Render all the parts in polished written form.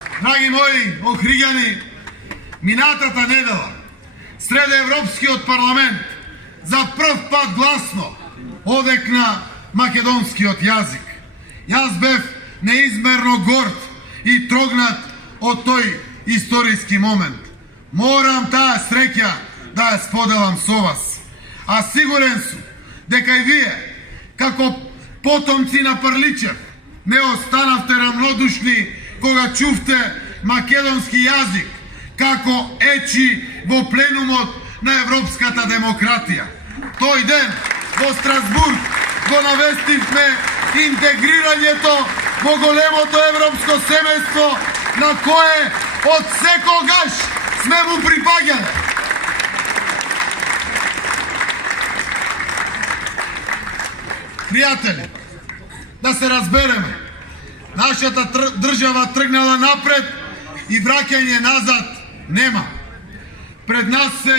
Драги мои охриѓани, минатата недела сред Европскиот парламент за прв пат гласно одекна македонскиот јазик. Јас бев неизмерно горд и трогнат од тој историски момент. Морам таа среќа да ја споделам со вас. А сигурен сум дека и вие, како потомци на Прличев, не останавте равнодушни кога чувте македонски јазик како ечи во пленумот на европската демократија. Тој ден во Страсбург го навестивме интегрирањето во големото европско семејство на кое од секогаш сме му припаѓале. Пријатели, да се разбереме, нашата држава тргнала напред и враќање назад нема. Пред нас се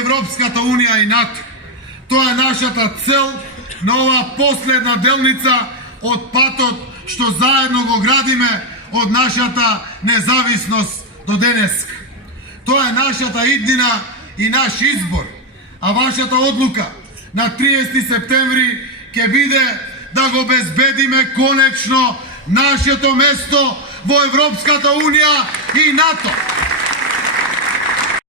Европската Унија и НАТО. Тоа е нашата цел на оваа последна делница од патот што заедно го градиме од нашата независност до денеска. Тоа е нашата иднина и наш избор, а вашата одлука на 30 септември ќе биде да го безбедиме конечно нашето место во Европската Унија и НАТО.